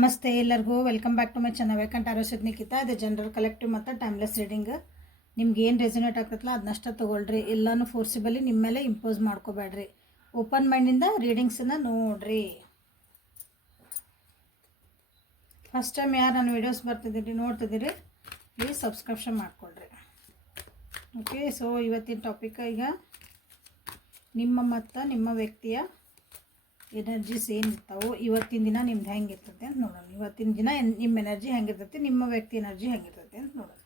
ನಮಸ್ತೆ ಎಲ್ಲರಿಗೂ welcome back to my channel ವೇಕಂಟ್ ಆರೋಷತ್ ನಿಖಿತಾ. ಇದು ಜನರಲ್ ಕಲೆಕ್ಟಿವ್ ಮತ್ತು ಟೈಮ್ಲೆಸ್ ರೀಡಿಂಗ್. ನಿಮ್ಗೆ ಏನು ರೆಸೊನೇಟ್ ಆಗ್ತೈತಲ್ಲ ಅದನ್ನಷ್ಟ ತೊಗೊಳ್ರಿ. ಎಲ್ಲನೂ ಫೋರ್ಸಿಬಲಿ ನಿಮ್ಮ ಮೇಲೆ ಇಂಪೋಸ್ ಮಾಡ್ಕೋಬೇಡ್ರಿ. ಓಪನ್ ಮೈಂಡಿಂದ ರೀಡಿಂಗ್ಸನ್ನು ನೋಡ್ರಿ. ಫಸ್ಟ್ ಟೈಮ್ ಯಾರು ನನ್ನ ವೀಡಿಯೋಸ್ ಬರ್ತಿದ್ದೀರಿ ನೋಡ್ತಿದ್ದೀರಿ ಪ್ಲೀಸ್ ಸಬ್ಸ್ಕ್ರಿಪ್ಷನ್ ಮಾಡ್ಕೊಳ್ರಿ. ಓಕೆ, ಸೊ ಇವತ್ತಿನ ಟಾಪಿಕ್ ಈಗ ನಿಮ್ಮ ಮತ್ತು ನಿಮ್ಮ ವ್ಯಕ್ತಿಯ ಎನರ್ಜೀಸ್ ಏನಿರ್ತಾವೆ, ಇವತ್ತಿನ ದಿನ ನಿಮ್ದು ಹೆಂಗಿರ್ತೈತೆ ಅಂತ ನೋಡೋಣ. ಇವತ್ತಿನ ದಿನ ನಿಮ್ಮ ಎನರ್ಜಿ ಹೆಂಗಿರ್ತೈತಿ, ನಿಮ್ಮ ವ್ಯಕ್ತಿ ಎನರ್ಜಿ ಹೆಂಗಿರ್ತೈತೆ ಅಂತ ನೋಡೋಣ.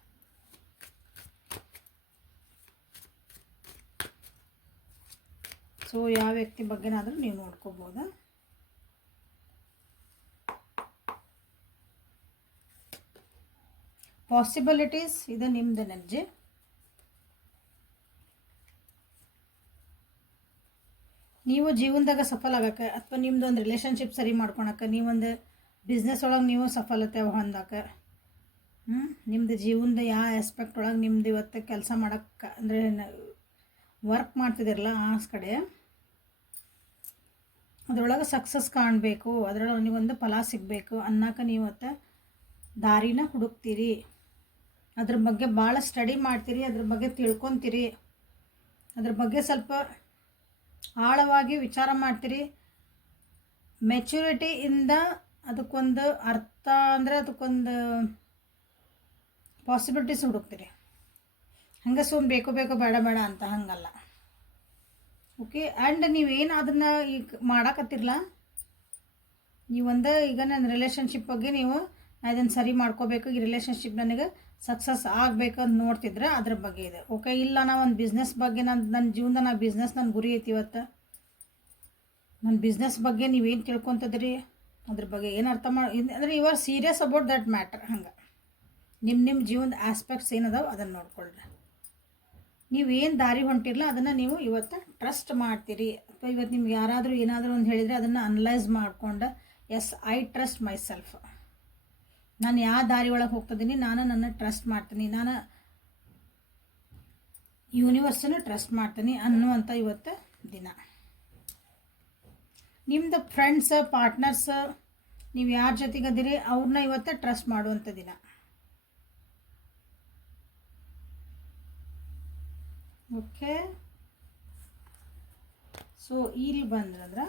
ಸೊ ಯಾವ ವ್ಯಕ್ತಿ ಬಗ್ಗೆನಾದರೂ ನೀವು ನೋಡ್ಕೋಬೋದು. ಪಾಸಿಬಿಲಿಟೀಸ್, ಇದು ನಿಮ್ದು ಎನರ್ಜಿ. ನೀವು ಜೀವನದಾಗ ಸಫಲ ಆಗಕ್ಕೆ ಅಥವಾ ನಿಮ್ದು ಒಂದು ರಿಲೇಷನ್ಶಿಪ್ ಸರಿ ಮಾಡ್ಕೊಳಕ್ಕೆ, ನೀವೊಂದು ಬಿಸ್ನೆಸ್ ಒಳಗೆ ನೀವು ಸಫಲತೆ ಹೊಂದಕ್ಕೆ, ನಿಮ್ಮದು ಜೀವನದ ಯಾವ ಆಸ್ಪೆಕ್ಟ್ ಒಳಗೆ ನಿಮ್ದು ಇವತ್ತು ಕೆಲಸ ಮಾಡೋಕ್ಕೆ ಅಂದರೆ ವರ್ಕ್ ಮಾಡ್ತಿದ್ದೀರಲ್ಲ ಆ ಕಡೆ ಅದರೊಳಗೆ ಸಕ್ಸಸ್ ಕಾಣಬೇಕು, ಅದರೊಳಗೆ ನೀವೊಂದು ಫಲ ಸಿಗಬೇಕು ಅನ್ನೋಕೆ ನೀವು ಇವತ್ತು ದಾರಿನ ಹುಡುಕ್ತೀರಿ. ಅದ್ರ ಬಗ್ಗೆ ಭಾಳ ಸ್ಟಡಿ ಮಾಡ್ತೀರಿ, ಅದ್ರ ಬಗ್ಗೆ ತಿಳ್ಕೊತೀರಿ, ಅದ್ರ ಬಗ್ಗೆ ಸ್ವಲ್ಪ ಆಳವಾಗಿ ವಿಚಾರ ಮಾಡ್ತೀರಿ. ಮೆಚುರಿಟಿಯಿಂದ ಅದಕ್ಕೊಂದು ಅರ್ಥ ಅಂದರೆ ಅದಕ್ಕೊಂದು ಪಾಸಿಬಿಲಿಟೀಸ್ ಹುಡುಕ್ತೀರಿ. ಹಂಗೆ ಸುಮ್ಮನೆ ಬೇಕು ಬೇಡ ಬೇಡ ಅಂತ ಹಂಗಲ್ಲ. ಓಕೆ, ಆ್ಯಂಡ್ ನೀವೇನು ಅದನ್ನು ಈಗ ಮಾಡಾಕತ್ತಿರಲ್ಲ, ನೀವೊಂದು ಈಗ ನನ್ನ ರಿಲೇಷನ್ಶಿಪ್ ಬಗ್ಗೆ ನೀವು ಅದನ್ನು ಸರಿ ಮಾಡ್ಕೋಬೇಕು, ಈ ರಿಲೇಷನ್ಶಿಪ್ ನನಗೆ ಸಕ್ಸಸ್ ಆಗಬೇಕು ಅಂತ ನೋಡ್ತಿದ್ರೆ ಅದ್ರ ಬಗ್ಗೆ ಇದೆ. ಓಕೆ, ಇಲ್ಲ ನಾವು ಒಂದು ಬಿಸ್ನೆಸ್ ಬಗ್ಗೆ ನನ್ನ ಜೀವನದ ಬಿಸ್ನೆಸ್ ನನ್ನ ಗುರಿ ಐತಿ. ಇವತ್ತು ನನ್ನ ಬಿಸ್ನೆಸ್ ಬಗ್ಗೆ ನೀವೇನು ತಿಳ್ಕೊತದ್ರಿ, ಅದ್ರ ಬಗ್ಗೆ ಏನು ಅರ್ಥ ಅಂದರೆ you are serious about that matter. ಹಂಗೆ ನಿಮ್ಮ ಜೀವನದ ಆಸ್ಪೆಕ್ಟ್ಸ್ ಏನದಾವೆ ಅದನ್ನು ನೋಡ್ಕೊಳ್ರಿ. ನೀವೇನು ದಾರಿ ಹೊಂಟಿರಲ್ಲ ಅದನ್ನು ನೀವು ಇವತ್ತು ಟ್ರಸ್ಟ್ ಮಾಡ್ತೀರಿ. ಅಥವಾ ಇವತ್ತು ನಿಮ್ಗೆ ಯಾರಾದರೂ ಏನಾದರೂ ಒಂದು ಹೇಳಿದರೆ ಅದನ್ನು ಅನಲೈಸ್ ಮಾಡಿಕೊಂಡು yes I trust myself, ನಾನು ಯಾವ ದಾರಿ ಒಳಗೆ ಹೋಗ್ತಿದ್ದೀನಿ, ನಾನು ನನ್ನ ಟ್ರಸ್ಟ್ ಮಾಡ್ತೀನಿ, ನಾನು ಯೂನಿವರ್ಸನ್ನು ಟ್ರಸ್ಟ್ ಮಾಡ್ತೀನಿ ಅನ್ನುವಂಥ ಇವತ್ತು ದಿನ. ನಿಮ್ಮದು ಫ್ರೆಂಡ್ಸ್ ಪಾರ್ಟ್ನರ್ಸ್ ನೀವು ಯಾರ ಜೊತೆಗದಿರಿ ಅವ್ರನ್ನ ಇವತ್ತು ಟ್ರಸ್ಟ್ ಮಾಡುವಂಥ ದಿನ. ಓಕೆ, ಸೊ ಇಲ್ಲಿ ಬಂದ್ರೆ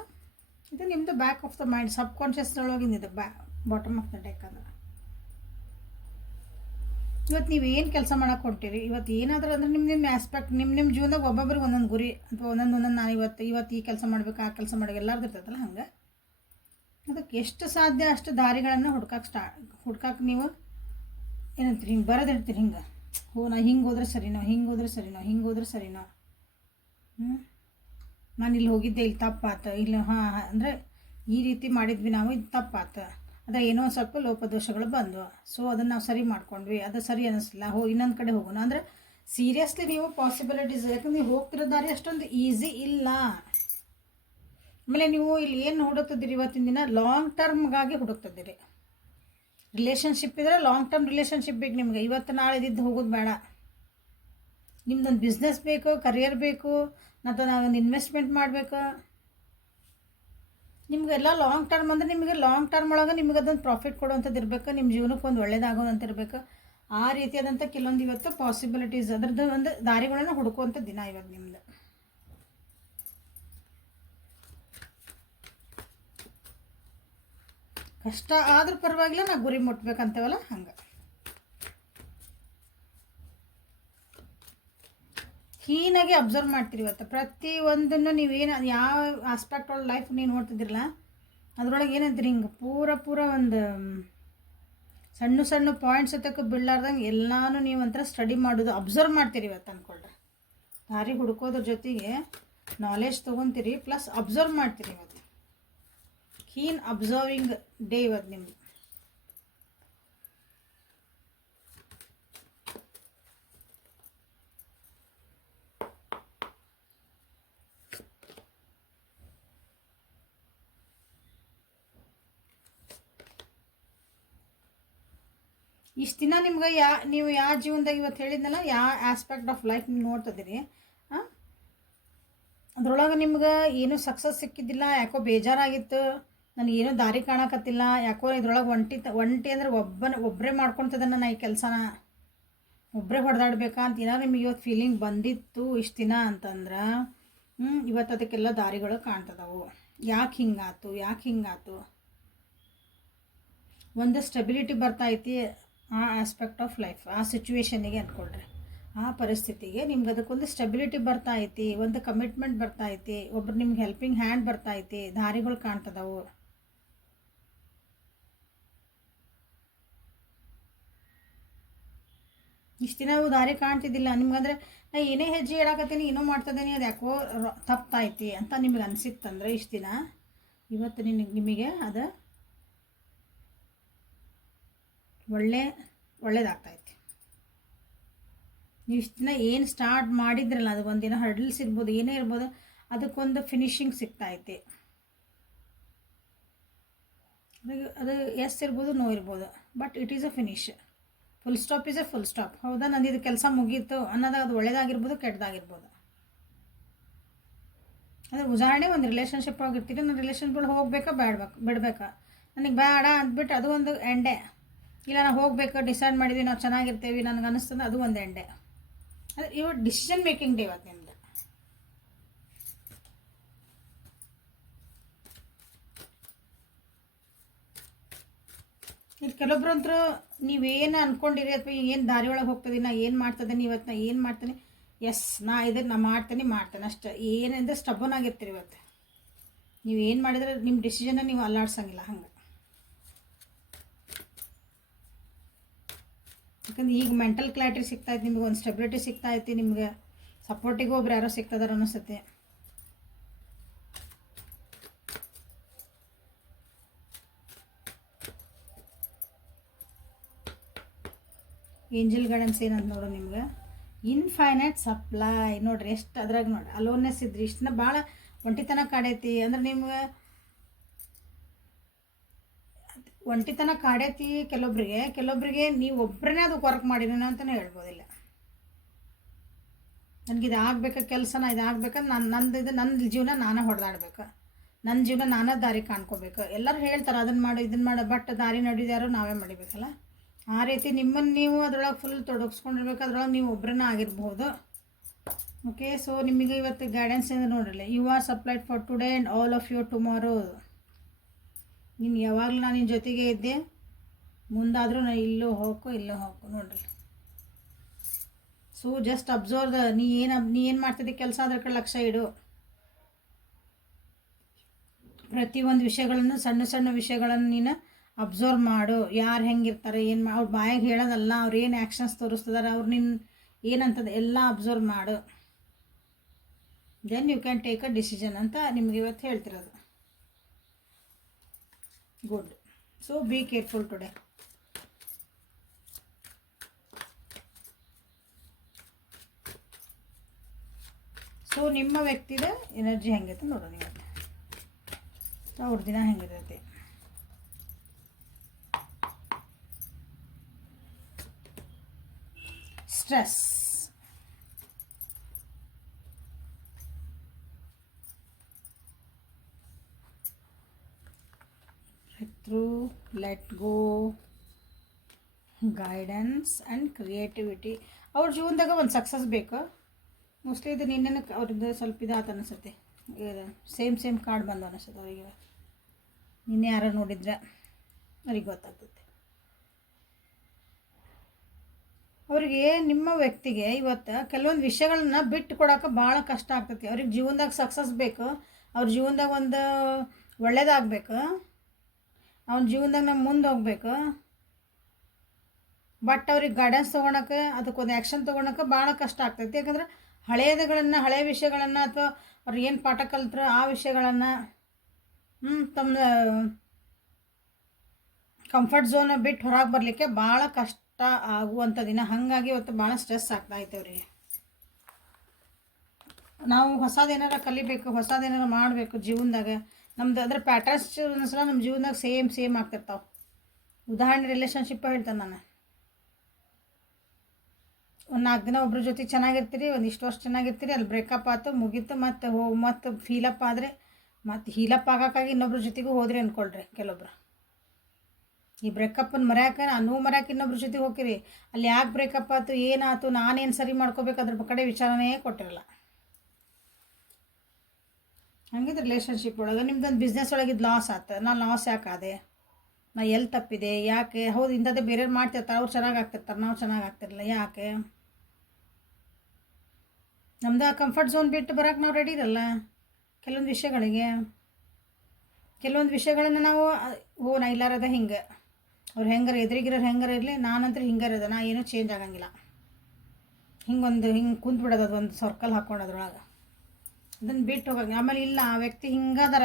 ಇದು ನಿಮ್ಮದು back of the mind, sub ಕಾನ್ಷಿಯಸ್ನೊಳಗಿಂದಿದೆ ಬಾಟಮ್ ಆಫ್ ದ ಡೆಕ್. ಅಂದ್ರೆ ಇವತ್ತು ನೀವು ಏನು ಕೆಲಸ ಮಾಡೋಕೆ ಹೊಂಟಿರಿ, ಇವತ್ತು ಏನಾದರೂ ಅಂದರೆ ನಿಮ್ಮ ಆಸ್ಪೆಕ್ಟ್ ನಿಮ್ಮ ಜೀವನದಾಗ ಒಬ್ಬೊಬ್ರಿಗೆ ಒಂದೊಂದು ಗುರಿ ಅಥವಾ ಒಂದೊಂದು ನಾನು ಇವತ್ತು ಈ ಕೆಲಸ ಮಾಡಬೇಕು ಆ ಕೆಲಸ ಮಾಡಬೇಕು ಎಲ್ಲರದ್ದು ಇರ್ತೈತಲ್ಲ. ಹಂಗೆ ಅದಕ್ಕೆ ಎಷ್ಟು ಸಾಧ್ಯ ಅಷ್ಟು ದಾರಿಗಳನ್ನು ಹುಡ್ಕಕ್ಕೆ ನೀವು ಏನಂತೀರಿ, ಹಿಂಗೆ ಬರೋದಿರ್ತೀರಿ. ಹಿಂಗೆ ನಾ ಹಿಂಗೆ ಹೋದ್ರೆ ಸರಿನೋ, ಹಿಂಗೆ ಹೋದ್ರೆ ಸರಿನೋ, ಹಿಂಗೆ ಹೋದ್ರೆ ಸರಿನೋ, ನಾನು ಇಲ್ಲಿ ಹೋಗಿದ್ದೆ, ಇಲ್ಲಿ ತಪ್ಪಾತ, ಇಲ್ಲಿ ಅಂದರೆ ಈ ರೀತಿ ಮಾಡಿದ್ವಿ ನಾವು, ಇದು ತಪ್ಪಾತ, ಅದ ಏನೋ ಸ್ವಲ್ಪ ಲೋಪದೋಷಗಳು ಬಂದವು, ಸೊ ಅದನ್ನು ನಾವು ಸರಿ ಮಾಡ್ಕೊಂಡ್ವಿ, ಅದು ಸರಿ ಅನ್ನಿಸ್ಲಿಲ್ಲ, ಇನ್ನೊಂದು ಕಡೆ ಹೋಗೋಣ ಅಂದರೆ ಸೀರಿಯಸ್ಲಿ ನೀವು ಪಾಸಿಬಿಲಿಟೀಸ್. ಯಾಕಂದ್ರೆ ನೀವು ಹೋಗ್ತಿರೋ ದಾರಿ ಅಷ್ಟೊಂದು ಈಸಿ ಇಲ್ಲ. ಆಮೇಲೆ ನೀವು ಇಲ್ಲಿ ಏನು ಹುಡುಕ್ತಿದ್ದೀರಿ ಇವತ್ತಿನ ದಿನ ಲಾಂಗ್ ಟರ್ಮ್ಗಾಗಿ ಹುಡುಕ್ತಿದ್ದೀರಿ. ರಿಲೇಷನ್ಶಿಪ್ ಇದ್ದರೆ ಲಾಂಗ್ ಟರ್ಮ್ ರಿಲೇಷನ್ಶಿಪ್ ಬೇಕು ನಿಮ್ಗೆ. ಇವತ್ತು ನಾಳೆ ಇದ್ದು ಹೋಗೋದು ಬೇಡ. ನಿಮ್ದೊಂದು ಬಿಸ್ನೆಸ್ ಬೇಕು, ಕರಿಯರ್ ಬೇಕು, ಮತ್ತು ನಾವೊಂದು ಇನ್ವೆಸ್ಟ್ಮೆಂಟ್ ಮಾಡಬೇಕು. ನಿಮಗೆಲ್ಲ ಲಾಂಗ್ ಟರ್ಮ್ ಅಂದರೆ ನಿಮಗೆ ಲಾಂಗ್ ಟರ್ಮ್ ಒಳಗೆ ನಿಮಗೆ ಅದೊಂದು ಪ್ರಾಫಿಟ್ ಕೊಡುವಂಥದ್ದು ಇರಬೇಕು, ನಿಮ್ಮ ಜೀವನಕ್ಕೆ ಒಂದು ಒಳ್ಳೇದಾಗೋದಂತ ಇರಬೇಕು. ಆ ರೀತಿಯಾದಂಥ ಕೆಲವೊಂದು ಇವತ್ತು ಪಾಸಿಬಿಲಿಟೀಸ್ ಅದರದ್ದು ಒಂದು ದಾರಿಗಳನ್ನು ಹುಡುಕುವಂಥ ದಿನ ಇವತ್ತು ನಿಮ್ಮದು. ಕಷ್ಟ ಆದರೂ ಪರವಾಗಿಲ್ಲ, ನಾವು ಗುರಿ ಮುಟ್ಬೇಕಂತೇವಲ್ಲ ಹಂಗೆ. ಕ್ಲೀನಾಗಿ ಅಬ್ಸರ್ವ್ ಮಾಡ್ತೀರಿ ಇವತ್ತು ಪ್ರತಿಯೊಂದನ್ನು. ನೀವೇನು ಯಾವ ಆಸ್ಪೆಕ್ಟ್ ಒಳಗೆ ಲೈಫ್ ನೀವು ನೋಡ್ತಿದ್ದಿರಲ್ಲ ಅದರೊಳಗೆ ಏನಂತೀರಿ, ಹಿಂಗೆ ಪೂರ ಒಂದು ಸಣ್ಣ ಪಾಯಿಂಟ್ಸ್ ತಕ್ಕ ಬೀಳಾರ್ದಂಗೆ ಎಲ್ಲನೂ ನೀವು ಒಂಥರ ಸ್ಟಡಿ ಮಾಡೋದು ಅಬ್ಸರ್ವ್ ಮಾಡ್ತೀರಿ ಇವತ್ತು ಅಂದ್ಕೊಳ್ರಿ. ದಾರಿ ಹುಡುಕೋದ್ರ ಜೊತೆಗೆ ನಾಲೆಜ್ ತೊಗೊತೀರಿ, ಪ್ಲಸ್ ಅಬ್ಸರ್ವ್ ಮಾಡ್ತೀರಿ ಇವತ್ತು. ಕೀನ್ ಅಬ್ಸರ್ವಿಂಗ್ ಡೇ ಇವತ್ತು ನಿಮ್ಮದು. ಇಷ್ಟು ದಿನ ನಿಮ್ಗೆ ನೀವು ಯಾವ ಜೀವನದಾಗ ಇವತ್ತು ಹೇಳಿದ್ನಲ್ಲ ಯಾವ ಆಸ್ಪೆಕ್ಟ್ ಆಫ್ ಲೈಫ್ ನೀವು ನೋಡ್ತಿದ್ದೀರಿ, ಅದರೊಳಗೆ ನಿಮ್ಗೆ ಏನೂ ಸಕ್ಸಸ್ ಸಿಕ್ಕಿದ್ದಿಲ್ಲ, ಯಾಕೋ ಬೇಜಾರಾಗಿತ್ತು, ನನಗೇನೋ ದಾರಿ ಕಾಣಕತ್ತಿಲ್ಲ, ಯಾಕೋ ಇದ್ರೊಳಗೆ ಒಂಟಿ ಅಂದ್ರೆ ಒಬ್ಬರೇ ಮಾಡ್ಕೊತದ ನಾನು ಈ ಕೆಲಸನ, ಒಬ್ಬರೇ ಹೊಡೆದಾಡ್ಬೇಕಾ ಅಂತ ಏನಾರು ನಿಮಗೆ ಇವತ್ತು ಫೀಲಿಂಗ್ ಬಂದಿತ್ತು ಇಷ್ಟು ದಿನ ಅಂತಂದ್ರೆ ಇವತ್ತು ಅದಕ್ಕೆಲ್ಲ ದಾರಿಗಳು ಕಾಣ್ತದವು. ಯಾಕೆ ಹಿಂಗಾತು ಒಂದು ಸ್ಟೆಬಿಲಿಟಿ ಬರ್ತೈತಿ ಆ ಆಸ್ಪೆಕ್ಟ್ ಆಫ್ ಲೈಫ್, ಆ ಸಿಚುವೇಶನಿಗೆ ಅಂದ್ಕೊಳ್ರಿ, ಆ ಪರಿಸ್ಥಿತಿಗೆ ನಿಮ್ಗೆ ಅದಕ್ಕೊಂದು ಸ್ಟೆಬಿಲಿಟಿ ಬರ್ತೈತಿ, ಒಂದು ಕಮಿಟ್ಮೆಂಟ್ ಬರ್ತೈತಿ, ಒಬ್ರು ನಿಮ್ಗೆ ಹೆಲ್ಪಿಂಗ್ ಹ್ಯಾಂಡ್ ಬರ್ತೈತಿ, ದಾರಿಗಳು ಕಾಣ್ತದವು. ಇಷ್ಟು ದಿನ ಅವು ದಾರಿ ಕಾಣ್ತಿದ್ದಿಲ್ಲ ನಿಮ್ಗಂದ್ರೆ ನಾ ಏನೇ ಹೆಜ್ಜೆ ಇಡಾಕತ್ತೀನಿ ಏನೋ ಮಾಡ್ತಿದ್ದೀನಿ, ಅದು ಯಾಕೋ ತಪ್ಪಾಯ್ತಿ ಅಂತ ನಿಮ್ಗೆ ಅನಿಸಿತ್ತಂದ್ರೆ ಇಷ್ಟು ದಿನ, ಇವತ್ತು ನಿಮಗೆ ಅದು ಒಳ್ಳೇದಾಗ್ತೈತಿ. ನೀವು ಇಷ್ಟು ದಿನ ಏನು ಸ್ಟಾರ್ಟ್ ಮಾಡಿದ್ರಲ್ಲ, ಅದು ಒಂದಿನ ಹರ್ಡಲ್ಸ್ ಇರ್ಬೋದು, ಏನೇ ಇರ್ಬೋದು, ಅದಕ್ಕೊಂದು ಫಿನಿಶಿಂಗ್ ಸಿಗ್ತೈತಿ. ಅದು ಎಸ್ ಇರ್ಬೋದು, ನೋ ಇರ್ಬೋದು, but it is a finish. Full stop is A full stop. ಹೌದಾ, ನಂದು ಇದು ಕೆಲಸ ಮುಗೀತು ಅನ್ನೋದಾಗ ಅದು ಒಳ್ಳೇದಾಗಿರ್ಬೋದು, ಕೆಟ್ಟದಾಗಿರ್ಬೋದು. ಅದೇ ಉದಾಹರಣೆ ಒಂದು ರಿಲೇಷನ್ಶಿಪ್ ಆಗಿರ್ತೀರಿ, ನಾನು ರಿಲೇಷನ್ಗಳು ಹೋಗ್ಬೇಕಾ ಬಿಡ್ಬೇಕಾ, ನನಗೆ ಬೇಡ ಅಂದ್ಬಿಟ್ಟು ಅದು ಒಂದು ಎಂಡೆ. ಇಲ್ಲ ನಾವು ಹೋಗ್ಬೇಕು, ಡಿಸೈಡ್ ಮಾಡಿದ್ವಿ, ನಾವು ಚೆನ್ನಾಗಿರ್ತೀವಿ ನನಗೆ ಅನ್ನಿಸ್ತದೆ, ಅದು ಒಂದು ಎಂಡೆ. ಅದು ಇವತ್ತು ಡಿಸಿಷನ್ ಮೇಕಿಂಗ್ ಡೇ ಇವತ್ತು ನಿಮ್ದು. ಇಲ್ಲಿ ಕೆಲವೊಬ್ರಂತರೂ ನೀವೇನು ಅಂದ್ಕೊಂಡಿರಿ ಅಥವಾ ಏನು ದಾರಿ ಒಳಗೆ ಹೋಗ್ತದೆ, ನಾ ಏನು ಮಾಡ್ತದೇನೆ ಇವತ್ತು, ನಾ ಏನು ಮಾಡ್ತೇನೆ, ಎಸ್ ನಾ ಮಾಡ್ತೇನೆ ಅಷ್ಟೇ, ಏನಂದ್ರೆ ಸ್ಟಬ್ಬನ್ ಆಗಿರ್ತೀರಿ ಇವತ್ತು. ನೀವು ಏನು ಮಾಡಿದ್ರೆ ನಿಮ್ಮ ಡಿಸಿಷನ್ನ ನೀವು ಅಲ್ಲಾಡ್ಸಂಗಿಲ್ಲ ಹಂಗೆ. ಯಾಕಂದ್ರೆ ಈಗ ಮೆಂಟಲ್ ಕ್ಲಾರಿಟಿ ಸಿಗ್ತಾಯಿತ್ತು ನಿಮ್ಗೆ, ಒಂದು ಸ್ಟೆಬಿಲಿಟಿ ಸಿಗ್ತಾಯಿತ್ತು ನಿಮ್ಗೆ, ಸಪೋರ್ಟಿಗೆ ಒಬ್ರು ಯಾರೋ ಸಿಗ್ತದಾರ ಅನ್ನಿಸುತ್ತೆ. ಏಂಜಲ್ ಗೈಡೆನ್ಸ್ ಏನಂತ ನೋಡು ನಿಮ್ಗೆ, ಇನ್ಫೈನೈಟ್ ಸಪ್ಲೈ ನೋಡ್ರಿ, ಎಷ್ಟು ಅದ್ರಾಗ ನೋಡಿ ಅಲೋನ್ನೆಸ್ ಇದ್ರಿ, ಇಷ್ಟನ್ನ ಭಾಳ ಒಂಟಿತನ ಕಾಡೈತಿ ಅಂದ್ರೆ ನಿಮ್ಗೆ ಒಂಟಿತನ ಕಾಡೈತಿ. ಕೆಲವೊಬ್ರಿಗೆ ನೀವು ಒಬ್ಬರೇ ಅದಕ್ಕೆ ವರ್ಕ್ ಮಾಡಿರೋಣ ಅಂತಲೇ ಹೇಳ್ಬೋದಿಲ್ಲ. ನನಗಿದು ಆಗ್ಬೇಕಾ ಕೆಲಸನ, ಇದು ಆಗ್ಬೇಕಂದ್ರೆ ನನ್ನ ಜೀವನ ನಾನೇ ಹೊಡೆದಾಡ್ಬೇಕು, ನನ್ನ ಜೀವನ ನಾನೇ ದಾರಿ ಕಾಣ್ಕೋಬೇಕು. ಎಲ್ಲರೂ ಹೇಳ್ತಾರೆ ಅದನ್ನು ಮಾಡು ಇದನ್ನು ಮಾಡು, ಬಟ್ ದಾರಿ ನಡೆದಾರೋ ನಾವೇ ಮಾಡಿಬೇಕಲ್ಲ. ಆ ರೀತಿ ನಿಮ್ಮನ್ನು ನೀವು ಅದರೊಳಗೆ ಫುಲ್ ತೊಡಗಿಸ್ಕೊಂಡಿರ್ಬೇಕು, ಅದ್ರೊಳಗೆ ನೀವು ಒಬ್ಬರನ್ನ ಆಗಿರ್ಬೋದು. ಓಕೆ, ಸೊ ನಿಮಗೆ ಇವತ್ತು ಗೈಡೆನ್ಸ್ ಏನು ನೋಡಿರಲಿ, you are supplied for today and all of your tomorrow. ನೀನು ಯಾವಾಗಲೂ ನಾನು ನಿನ್ನ ಜೊತೆಗೆ ಇದ್ದೆ, ಮುಂದಾದರೂ ನಾನು ಇಲ್ಲೋ ಹೋಗು ನೋಡ್ರಿ. ಸೊ ಜಸ್ಟ್ ಅಬ್ಸರ್ವ್ ನೀ ಏನು ಮಾಡ್ತಿದ್ದೆ ಕೆಲಸ, ಅದ್ರ ಕಡೆ ಲಕ್ಷ್ಯ ಇಡು. ಪ್ರತಿಯೊಂದು ವಿಷಯಗಳನ್ನು, ಸಣ್ಣ ವಿಷಯಗಳನ್ನು ನೀನು ಅಬ್ಸರ್ವ್ ಮಾಡು. ಯಾರು ಹೆಂಗಿರ್ತಾರೆ, ಏನು ಅವ್ರ ಬಾಯಿಗೆ ಹೇಳೋದಲ್ಲ, ಅವ್ರು ಏನು ಆ್ಯಕ್ಷನ್ಸ್ ತೋರಿಸ್ತಿದ್ದಾರೆ, ಅವ್ರು ನಿನ್ನ ಏನಂತದ ಎಲ್ಲ ಅಬ್ಸರ್ವ್ ಮಾಡು. Then you can take a decision ಅಂತ ನಿಮ್ಗೆ ಇವತ್ತು ಹೇಳ್ತಿರೋದು. Good. So be careful today. So ನಿಮ್ಮ ವ್ಯಕ್ತಿದ ಎನರ್ಜಿ ಹೆಂಗೈತೆ ನೋಡೋಣ ಇವತ್ತು, ಅವ್ರ ದಿನ ಹೆಂಗಿರ್ತೈತಿ. Stress, through let go, guidance and creativity. ಅವ್ರ ಜೀವನದಾಗ ಒಂದು ಸಕ್ಸಸ್ ಬೇಕು. ಮೋಸ್ಟ್ಲಿ ಇದು ನಿನ್ನೆ ಅವ್ರದ್ದು ಸ್ವಲ್ಪ ಇದಾತ ಅನಿಸುತ್ತೆ, ಸೇಮ್ ಕಾರ್ಡ್ ಬಂದು ಅನಿಸುತ್ತೆ ಅವರಿಗೆ. ನಿನ್ನೆ ಯಾರೋ ನೋಡಿದ್ರೆ ಅವ್ರಿಗೆ ಗೊತ್ತಾಗ್ತದೆ. ಅವರಿಗೆ ನಿಮ್ಮ ವ್ಯಕ್ತಿಗೆ ಇವತ್ತು ಕೆಲವೊಂದು ವಿಷಯಗಳನ್ನ ಬಿಟ್ಟು ಕೊಡೋಕೆ ಭಾಳ ಕಷ್ಟ ಆಗ್ತೈತಿ. ಅವ್ರಿಗೆ ಜೀವನದಾಗ ಸಕ್ಸಸ್ ಬೇಕು, ಅವ್ರ ಜೀವನದಾಗ ಒಂದು ಒಳ್ಳೇದಾಗಬೇಕು, ಅವನ ಜೀವನದಾಗ ನಾವು ಮುಂದೆ ಹೋಗ್ಬೇಕು. ಬಟ್ ಅವ್ರಿಗೆ ಗೈಡೆನ್ಸ್ ತೊಗೊಳಕ್ಕೆ, ಅದಕ್ಕೊಂದು ಆ್ಯಕ್ಷನ್ ತೊಗೊಳಕ್ಕೆ ಭಾಳ ಕಷ್ಟ ಆಗ್ತೈತಿ. ಯಾಕಂದ್ರೆ ಹಳೆಯ ವಿಷಯಗಳನ್ನು ಅಥವಾ ಅವ್ರು ಏನು ಪಾಠ ಕಲ್ತ್ರು ಆ ವಿಷಯಗಳನ್ನು ತಮ್ಮ ಕಂಫರ್ಟ್ ಝೋನ್ ಬಿಟ್ಟು ಹೊರಗೆ ಬರಲಿಕ್ಕೆ ಭಾಳ ಕಷ್ಟ ಆಗುವಂಥ ದಿನ. ಹಾಗಾಗಿ ಇವತ್ತು ಭಾಳ ಸ್ಟ್ರೆಸ್ ಆಗ್ತಾಯಿತ್ತು ಅವರಿಗೆ. ನಾವು ಹೊಸದೇನಾರ ಕಲಿಬೇಕು, ಹೊಸದೇನಾರ ಮಾಡಬೇಕು ಜೀವನದಾಗ. ನಮ್ದು ಅದ್ರ ಪ್ಯಾಟರ್ನ್ಸ್ ಒಂದ್ಸಲ ನಮ್ಮ ಜೀವನದಾಗ ಸೇಮ್ ಆಗ್ತಿರ್ತಾವೆ. ಉದಾಹರಣೆ ರಿಲೇಷನ್ಶಿಪ್ ಹೇಳ್ತೇನೆ ನಾನು. ಒಂದು 4 ದಿನ ಒಬ್ರ ಜೊತೆ ಚೆನ್ನಾಗಿರ್ತೀರಿ, ಒಂದಿಷ್ಟು ವರ್ಷ ಚೆನ್ನಾಗಿರ್ತೀರಿ, ಅಲ್ಲಿ ಬ್ರೇಕಪ್ ಆಯ್ತು, ಮುಗೀತು, ಮತ್ತು ಫೀಲಪ್ ಆದರೆ ಮತ್ತು ಹೀಲಪ್ ಆಗೋಕ್ಕಾಗಿ ಇನ್ನೊಬ್ರ ಜೊತೆಗೂ ಹೋದ್ರಿ ಅಂದ್ಕೊಳ್ರಿ ಕೆಲವೊಬ್ರು. ಈ ಬ್ರೇಕಪ್ಪನ್ನು ಮರ್ಯಾಕೆ ನೋವು ಮರ್ಯಾಕೆ ಇನ್ನೊಬ್ರ ಜೊತೆಗೆ ಹೋಗಿರಿ, ಅಲ್ಲಿ ಯಾಕೆ ಬ್ರೇಕಪ್ ಆಯ್ತು ಏನಾಯ್ತು ನಾನೇನು ಸರಿ ಮಾಡ್ಕೋಬೇಕು ಅದ್ರ ಕಡೆ ವಿಚಾರನೇ ಕೊಟ್ಟಿರಲ್ಲ. ಹಂಗಿದ್ರೆ ರಿಲೇಷನ್ಶಿಪ್ ಒಳಗೆ ನಿಮ್ದೊಂದು ಬಿಸ್ನೆಸ್ ಒಳಗಿದ್ದು ಲಾಸ್ ಆಯ್ತು, ನಾನು ಲಾಸ್ ಯಾಕೆ ಆದೆ, ನಾ ಎಲ್ಲಿ ತಪ್ಪಿದೆ, ಯಾಕೆ, ಹೌದು ಇಂಥದ್ದೇ ಬೇರೆಯವ್ರು ಮಾಡ್ತಿರ್ತಾರೆ, ಅವ್ರು ಚೆನ್ನಾಗಿ ಆಗ್ತಿರ್ತಾರೆ, ನಾವು ಚೆನ್ನಾಗಿ ಆಗ್ತಿರಲಿಲ್ಲ, ಯಾಕೆ? ನಮ್ದು ಆ ಕಂಫರ್ಟ್ ಝೋನ್ ಬಿಟ್ಟು ಬರೋಕೆ ನಾವು ರೆಡಿ ಇರಲ್ಲ ಕೆಲವೊಂದು ವಿಷಯಗಳಿಗೆ. ಕೆಲವೊಂದು ವಿಷಯಗಳನ್ನ ನಾವು ನಾ ಇಲ್ಲಾರದ ಹಿಂಗೆ, ಅವ್ರು ಹೆಂಗಾರ ಎದುರಿಗಿರೋರು ಹೆಂಗಾರ ಇರಲಿ, ನಾನಂದ್ರೆ ಹಿಂಗಾರ ಇರೋದು, ನಾ ಏನೂ ಚೇಂಜ್ ಆಗಂಗಿಲ್ಲ, ಹಿಂಗೆ ಕುಂತ್ಬಿಡೋದು, ಅದು ಒಂದು ಸರ್ಕಲ್ ಹಾಕ್ಕೊಂಡೋದ್ರೊಳಗೆ ಅದನ್ನು ಬಿಟ್ಟು ಹೋಗಂಗೆ. ಆಮೇಲೆ ಇಲ್ಲ ಆ ವ್ಯಕ್ತಿ ಹಿಂಗದಾರ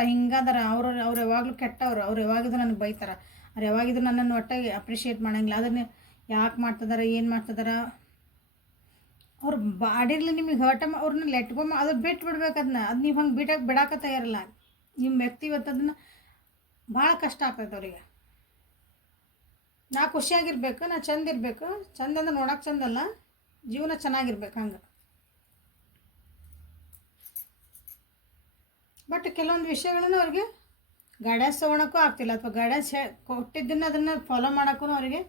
ಅವ್ರು ಯಾವಾಗಲೂ ಕೆಟ್ಟವ್ರು, ಅವ್ರು ಯಾವಾಗಿದ್ರು ನನಗೆ ಬೈತಾರೆ, ಅವ್ರು ಯಾವಾಗಿದ್ರು ನನ್ನನ್ನು ಒಟ್ಟಾಗಿ ಅಪ್ರಿಷಿಯೇಟ್ ಮಾಡೋಂಗಿಲ್ಲ, ಅದನ್ನು ಯಾಕೆ ಮಾಡ್ತಿದಾರೆ ಏನು ಮಾಡ್ತಿದಾರೆ, ಅವ್ರು ಬಾಡಿರ್ಲಿ ನಿಮಗೆ ಹರ್ಟ ಅವ್ರನ್ನ ಲೆಟ್ಕೊಂಬ ಅದ್ರ ಬಿಟ್ಟು ಬಿಡ್ಬೇಕು, ಅದನ್ನ ಅದು ನೀವು ಹಂಗೆ ಬಿಡಾಕ ತಯಾರಿಲ್ಲ. ನಿಮ್ಮ ವ್ಯಕ್ತಿ ಇವತ್ತು ಅದನ್ನು ಭಾಳ ಕಷ್ಟ ಆಗ್ತೈತೆ ಅವರಿಗೆ. ನಾ ಖುಷಿಯಾಗಿರ್ಬೇಕು, ನಾ ಚಂದ ಇರಬೇಕು, ಚಂದ ಅಂದ್ರೆ ನೋಡೋಕೆ ಚಂದಲ್ಲ, ಜೀವನ ಚೆನ್ನಾಗಿರ್ಬೇಕು ಹಂಗೆ. ಬಟ್ ಕೆಲವೊಂದು ವಿಷಯಗಳನ್ನ ಅವ್ರಿಗೆ ಗೈಡೆನ್ಸ್ ತೊಗೊಳಕ್ಕೂ ಆಗ್ತಿಲ್ಲ, ಅಥವಾ ಗೈಡೆನ್ಸ್ ಕೊಟ್ಟಿದ್ದನ್ನು ಅದನ್ನು ಫಾಲೋ ಮಾಡೋಕ್ಕೂ ಅವರಿಗೆ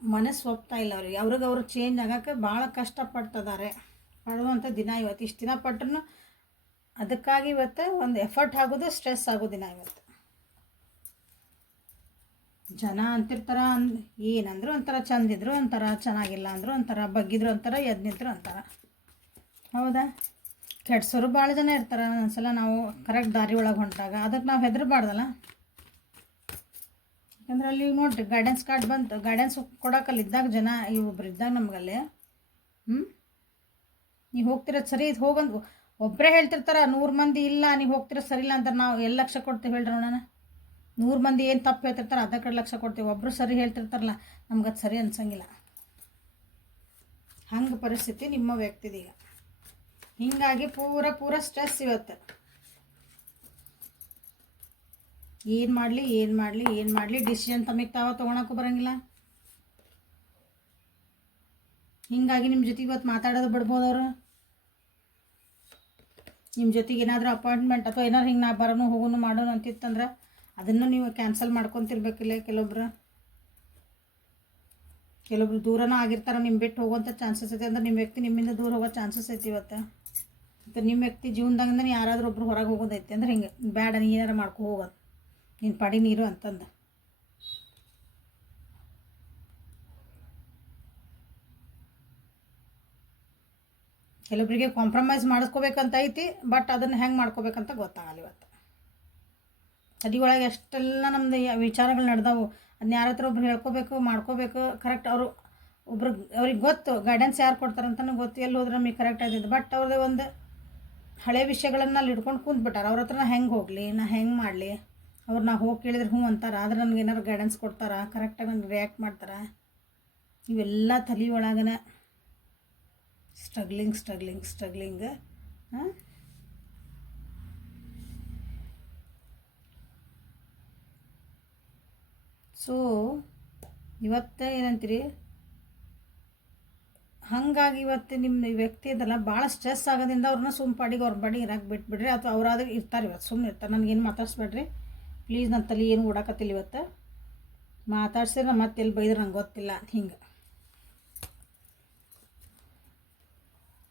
ಮನಸ್ಸು ಒಪ್ತಾ ಇಲ್ಲ. ಅವ್ರಿಗೆ ಅವ್ರು ಚೇಂಜ್ ಆಗೋಕ್ಕೆ ಭಾಳ ಕಷ್ಟಪಡ್ತಿದ್ದಾರೆ. ಪಡುವಂಥ ದಿನ ಇವತ್ತು, ಇಷ್ಟು ದಿನ ಪಟ್ರೂ ಅದಕ್ಕಾಗಿ ಇವತ್ತು ಒಂದು ಎಫರ್ಟ್ ಆಗೋದು ಸ್ಟ್ರೆಸ್ ಆಗೋ ದಿನ ಇವತ್ತು. ಜನ ಅಂತಿರ್ತಾರ, ಏನಂದ್ರು ಒಂಥರ ಚಂದಿದ್ರು ಒಂಥರ, ಚೆನ್ನಾಗಿಲ್ಲ ಅಂದರು ಒಂಥರ, ಬಗ್ಗಿದ್ರು ಒಂಥರ, ಎದ್ದು ನಿಂತರು ಒಂಥರ. ಹೌದಾ? ಕೆಡ್ಸೋರು ಭಾಳ ಜನ ಇರ್ತಾರೆ. ಒಂದ್ಸಲ ನಾವು ಕರೆಕ್ಟ್ ದಾರಿ ಒಳಗೆ ಹೊಂಟಾಗ ಅದಕ್ಕೆ ನಾವು ಹೆದರಬಾರ್ದಲ್ಲ. ಯಾಕಂದ್ರೆ ಅಲ್ಲಿ ನೋಡಿರಿ ಗೈಡೆನ್ಸ್ ಕಾರ್ಡ್ ಬಂತು, ಗೈಡೆನ್ಸ್ ಕೊಡೋಕಲ್ಲಿ ಇದ್ದಾಗ ಜನ ಒಬ್ರು ಇದ್ದಾಗ ನಮಗಲ್ಲಿ ನೀವು ಹೋಗ್ತಿರೋದು ಸರಿ ಇದು ಹೋಗಂದು ಒಬ್ಬರೇ ಹೇಳ್ತಿರ್ತಾರೆ, 100 ಮಂದಿ ಇಲ್ಲ ನೀವು ಹೋಗ್ತಿರೋದು ಸರಿ ಇಲ್ಲ ಅಂತ ನಾವು ಎಲ್ಲಿ ಲಕ್ಷ ಕೊಡ್ತೀವಿ ಹೇಳ್ರಿ ನೋಡೋಣ. 100 ಮಂದಿ ಏನು ತಪ್ಪು ಹೇಳ್ತಿರ್ತಾರೆ ಅದ ಕಡೆ ಲಕ್ಷ ಕೊಡ್ತೀವಿ, ಒಬ್ಬರು ಸರಿ ಹೇಳ್ತಿರ್ತಾರಲ್ಲ ನಮ್ಗೆ ಅದು ಸರಿ ಅನ್ಸಂಗಿಲ್ಲ. ಹಂಗೆ ಪರಿಸ್ಥಿತಿ ನಿಮ್ಮ ವ್ಯಕ್ತಿದೀಗ. ಹೀಗಾಗಿ ಪೂರ ಸ್ಟ್ರೆಸ್ ಇವತ್ತು. ಏನು ಮಾಡಲಿ ಡಿಸಿಷನ್ ತಮಗೆ ತೊಗೊಳಕ್ಕೂ ಬರೋಂಗಿಲ್ಲ. ಹೀಗಾಗಿ ನಿಮ್ಮ ಜೊತೆಗೆ ಇವತ್ತು ಮಾತಾಡೋದು ಬಿಡ್ಬೋದವ್ರು. ನಿಮ್ಮ ಜೊತೆಗೆ ಏನಾದರೂ ಅಪಾಯಿಂಟ್ಮೆಂಟ್ ಅಥವಾ ಏನಾದ್ರು ಹಿಂಗೆ ನಾ ಬರೋನು ಹೋಗೋನು ಮಾಡೋನು ಅಂತಿತ್ತಂದ್ರೆ ಅದನ್ನು ನೀವು ಕ್ಯಾನ್ಸಲ್ ಮಾಡ್ಕೊತಿರ್ಬೇಕಿಲ್ಲ. ಕೆಲವೊಬ್ರು ದೂರನೂ ಆಗಿರ್ತಾರೆ, ನಿಮ್ಮ ಬಿಟ್ಟು ಹೋಗೋಂಥ ಚಾನ್ಸಸ್ ಐತೆ. ಅಂದ್ರೆ ನಿಮ್ಮ ವ್ಯಕ್ತಿ ನಿಮ್ಮಿಂದ ದೂರ ಹೋಗೋ ಚಾನ್ಸಸ್ ಐತಿ ಇವತ್ತು. ಮತ್ತು ನಿಮ್ಮ ವ್ಯಕ್ತಿ ಜೀವನದಾಗಿಂದ ಯಾರಾದರೂ ಒಬ್ರು ಹೊರಗೆ ಹೋಗೋದೈತಿ ಅಂದ್ರೆ ಹಿಂಗೆ ಬೇಡ, ನೀ ಏನಾರು ಮಾಡ್ಕೊ ಹೋಗೋದು, ನೀನು ಪಡಿ ನೀರು ಅಂತಂದು. ಕೆಲವೊಬ್ಬರಿಗೆ ಕಾಂಪ್ರಮೈಸ್ ಮಾಡಿಸ್ಕೋಬೇಕಂತ ಐತಿ, ಬಟ್ ಅದನ್ನು ಹೆಂಗೆ ಮಾಡ್ಕೋಬೇಕಂತ ಗೊತ್ತಾಗಲ್ಲ ಇವತ್ತು. ತಲೆ ಒಳಗೆ ಎಷ್ಟೆಲ್ಲ ನಮ್ಮದು ವಿಚಾರಗಳು ನಡೆದವು, ಅದನ್ನ ಯಾರ ಹತ್ರ ಒಬ್ರು ಹೇಳ್ಕೋಬೇಕು, ಮಾಡ್ಕೋಬೇಕು. ಕರೆಕ್ಟ್ ಅವ್ರಿಗೆ ಗೊತ್ತು ಗೈಡೆನ್ಸ್ ಯಾರು ಕೊಡ್ತಾರಂತನೂ ಗೊತ್ತು, ಎಲ್ಲಿ ಹೋದ್ರೆ ನಮಗೆ ಕರೆಕ್ಟ್ ಆಗ್ತೈತೆ. ಬಟ್ ಅವ್ರದ್ದು ಒಂದು ಹಳೆ ವಿಷಯಗಳನ್ನು ಅಲ್ಲಿ ಹಿಡ್ಕೊಂಡು ಕುಂತ್ಬಿಟ್ಟಾರೆ. ಅವ್ರ ಹತ್ರ ನಾ ಹೆಂಗೆ ಹೋಗಲಿ, ನಾ ಹೆಂಗೆ ಮಾಡಲಿ, ಅವ್ರು ನಾ ಹೋಗಿ ಕೇಳಿದ್ರೆ ಹ್ಞೂ ಅಂತಾರೆ, ಆದ್ರೆ ನನಗೆ ಏನಾರು ಗೈಡೆನ್ಸ್ ಕೊಡ್ತಾರಾ, ಕರೆಕ್ಟಾಗಿ ನನಗೆ ರಿಯಾಕ್ಟ್ ಮಾಡ್ತಾರೆ. ಇವೆಲ್ಲ ತಲೆ ಒಳಗನ ಸ್ಟ್ರಗ್ಲಿಂಗ್. ಸೊ ಇವತ್ತು ಏನಂತೀರಿ, ಹಾಗಾಗಿ ಇವತ್ತು ನಿಮ್ಮ ವ್ಯಕ್ತಿ ಇದಲ್ಲ ಭಾಳ ಸ್ಟ್ರೆಸ್ ಆಗೋದ್ರಿಂದ ಅವ್ರನ್ನ ಅವ್ರ ಪಾಡಿಗೆ ಇರಕ್ಕೆ ಬಿಟ್ಬಿಡ್ರಿ. ಅಥವಾ ಅವರಾದ್ರೆ ಇರ್ತಾರೆ, ಇವತ್ತು ಸುಮ್ಮನೆ ಇರ್ತಾರೆ. ನನಗೇನು ಮಾತಾಡ್ಸ್ಬೇಡ್ರಿ ಪ್ಲೀಸ್, ನನ್ನ ತಲೆ ಏನು ಓಡಾಕತ್ತಿಲ್ಲ ಇವತ್ತು. ಮಾತಾಡ್ಸಿದ್ರೆ ಮತ್ತೆ ಎಲ್ಲಿ ಬೈದ್ರೆ ನಂಗೆ ಗೊತ್ತಿಲ್ಲ ಹಿಂಗೆ.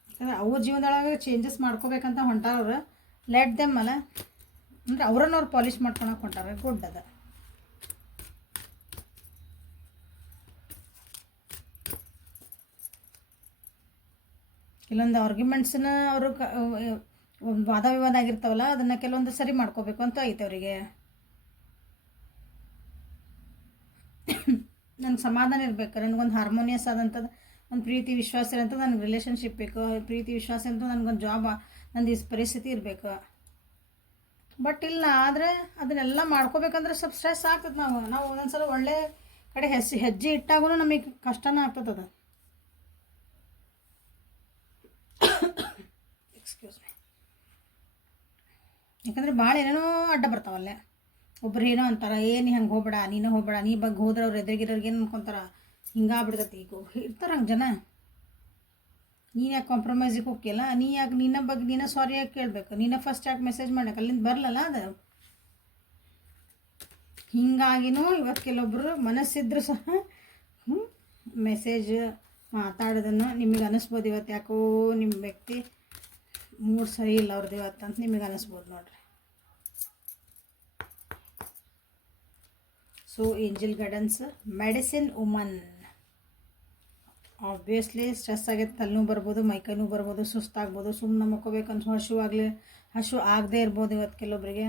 ಯಾಕಂದ್ರೆ ಅವ್ರ ಜೀವನದೊಳಗೆ ಚೇಂಜಸ್ ಮಾಡ್ಕೋಬೇಕಂತ ಹೊಂಟಾರವ್ರು. ಲೆಟ್ ದೆಮ್ ಅಲ್ಲ, ಅಂದ್ರೆ ಅವ್ರನ್ನವ್ರು ಪಾಲಿಷ್ ಮಾಡ್ಕೊಳಕ್ಕೆ ಹೊಂಟಾರ. ಗುಡ್ ಅದ. ಕೆಲವೊಂದು ಆರ್ಗ್ಯುಮೆಂಟ್ಸನ್ನ ಅವರು ವಾದ ವಿವಾದ ಆಗಿರ್ತಾವಲ್ಲ, ಅದನ್ನು ಕೆಲವೊಂದು ಸರಿ ಮಾಡ್ಕೋಬೇಕು ಅಂತ ಐತೆ ಅವರಿಗೆ. ನನಗೆ ಸಮಾಧಾನ ಇರಬೇಕು, ನನಗೊಂದು ಹಾರ್ಮೋನಿಯಸ್ ಆದಂಥದ್ದು ಒಂದು ಪ್ರೀತಿ ವಿಶ್ವಾಸ ಇರೋಂಥದ್ದು ನನಗೆ ರಿಲೇಷನ್ಶಿಪ್ ಬೇಕು. ಪ್ರೀತಿ ವಿಶ್ವಾಸ ಅಂತ ನನಗೊಂದು ಜಾಬ್, ನಂದು ಈ ಪರಿಸ್ಥಿತಿ ಇರಬೇಕು. ಬಟ್ ಇಲ್ಲ ಆದರೆ ಅದನ್ನೆಲ್ಲ ಮಾಡ್ಕೋಬೇಕಂದ್ರೆ ಸ್ವಲ್ಪ ಸ್ಟ್ರೆಸ್ ಆಗ್ತದೆ. ನಾವು ಒಂದೊಂದ್ಸಲ ಒಳ್ಳೆ ಕಡೆ ಹೆಜ್ಜೆ ಇಟ್ಟಾಗೂ ನಮಗೆ ಕಷ್ಟನೇ ಆಗ್ತದೆ ಅದು. Excuse me. ಯಾಕಂದರೆ ಭಾಳ ಏನೇನೋ ಅಡ್ಡ ಬರ್ತಾವಲ್ಲೇ. ಒಬ್ರು ಏನೋ ಅಂತಾರೆ, ಏನು ಹಂಗೆ ಹೋಗ್ಬೇಡ, ನೀನು ಹೋಗ್ಬೇಡ, ನೀ ಬಗ್ಗೆ ಹೋದ್ರೆ ಅವ್ರು ಎದುರಿಗಿರೋರ್ಗೆ ಏನು ಅನ್ಕೊತಾರೆ, ಹಿಂಗಾಗ್ಬಿಡ್ತೈತಿ. ಈಗ ಇರ್ತಾರೆ ಹಂಗೆ ಜನ. ನೀನು ಯಾಕೆ ಕಾಂಪ್ರಮೈಸಿಗೆ ಹೋಗ್ಯಲ್ಲ, ನಿನ್ನ ಬಗ್ಗೆ ನೀನು ಸಾರಿ ಯಾಕೆ ಕೇಳಬೇಕು, ನೀನು ಫಸ್ಟ್ ಯಾಕೆ ಮೆಸೇಜ್ ಮಾಡಕ್ಕೆ ಅಲ್ಲಿಂದ ಬರಲಲ್ಲ ಅದು. ಹೀಗಾಗಿನೂ ಇವತ್ತು ಕೆಲವೊಬ್ಬರು ಮನಸ್ಸಿದ್ರು ಸಹ ಮೆಸೇಜ್ ಮಾತಾಡೋದನ್ನು ನಿಮಗೆ ಅನ್ನಿಸ್ಬೋದು ಇವತ್ತು ಯಾಕೋ ನಿಮ್ಮ ವ್ಯಕ್ತಿ ಮೂಡ್ ಸರಿ ಇಲ್ಲ ಅವ್ರದ್ದು ಇವತ್ತು ಅಂತ ನಿಮಗೆ ಅನ್ನಿಸ್ಬೋದು ನೋಡ್ರಿ. So angel guidance, medicine woman. Obviously stress ಆಗೈತೆ, ತಲೆನೂ ಬರ್ಬೋದು, ಮೈಕೈನೂ ಬರ್ಬೋದು, ಸುಸ್ತಾಗ್ಬೋದು, ಸುಮ್ಮನೆ ಮಕ್ಕೋಬೇಕಂತ ಹಸು ಆಗದೇ ಇರ್ಬೋದು ಇವತ್ತು ಕೆಲವೊಬ್ಬರಿಗೆ.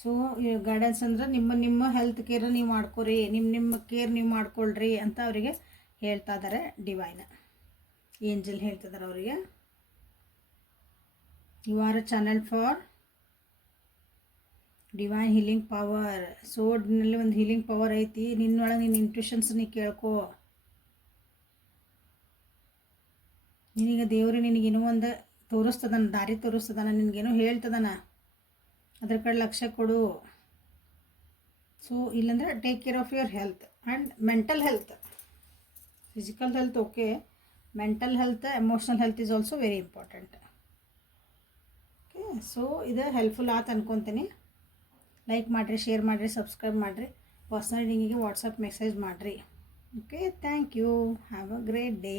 ಸೊ ಈ ಗೈಡೆನ್ಸ್ ಅಂದ್ರೆ ನಿಮ್ಮ ಹೆಲ್ತ್ ಕೇರ್ ನೀವು ಮಾಡ್ಕೊರಿ, ನಿಮ್ಮ ಕೇರ್ ನೀವು ಮಾಡ್ಕೊಳ್ರಿ ಅಂತ ಅವರಿಗೆ ಹೇಳ್ತಾ ಇದ್ದಾರೆ ಡಿವೈನ್ ಏಂಜಲ್ ಹೇಳ್ತಿದ್ದಾರೆ ಅವರಿಗೆ. You are a channel for divine healing power. So ನಿನ್ನಲ್ಲಿ ಒಂದು ಹೀಲಿಂಗ್ ಪವರ್ ಐತಿ, ನಿನ್ನೊಳಗೆ ನಿನ್ನ ಇಂಟ್ಯೂಷನ್ಸ್ ನೀ ಕೇಳ್ಕೊ. ನಿನಗೆ ದೇವ್ರು ನಿನಗೇನೋ ಒಂದು ತೋರಿಸ್ತದಾನ, ದಾರಿ ತೋರಿಸ್ತದಾನ, ನಿನಗೇನೋ ಹೇಳ್ತದಾನ, ಅದ್ರ ಕಡೆ ಲಕ್ಷ್ಯ ಕೊಡು. ಸೊ ಇಲ್ಲಾಂದರೆ take care of your health and mental health. Physical health okay, mental health, emotional health is also very important. Okay, so ಇದು ಹೆಲ್ಪ್ಫುಲ್ ಆಯ್ತು ಅನ್ಕೊತೀನಿ. ಲೈಕ್ ಮಾಡಿರಿ, ಶೇರ್ ಮಾಡಿರಿ, ಸಬ್ಸ್ಕ್ರೈಬ್ ಮಾಡಿರಿ, ಪರ್ಸನಲ್ ಲಿಂಕಿಗೆ ವಾಟ್ಸಪ್ ಮೆಸೇಜ್ ಮಾಡಿರಿ. Okay, thank you, have a great day.